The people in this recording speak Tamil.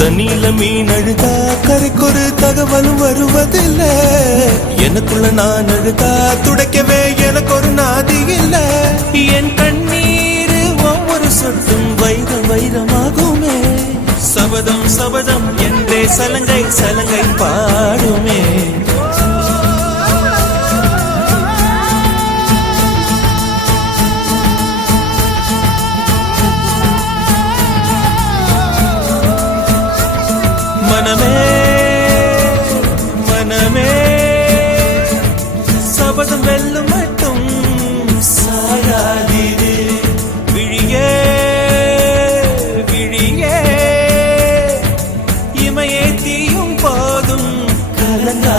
தண்ணியில மீன் அழுதா கரைக்கொரு தகவலும் வருவதில்ல. எனக்குள்ள நான் அழுதா துடைக்கவே எனக்கு ஒரு நாதி இல்ல. என் கண்ணீர் ஒவ்வொரு சொட்டும் வைரம் வைரமாகுமே. சபதம் சபதம் என்றே சலங்கை சலங்கை பாடுமே. மனமே மனமே சபதம் வெல்லும் மட்டும் சாயாதீரு. விழியே விழியே இமையே தீயும் போதும் கலங்கா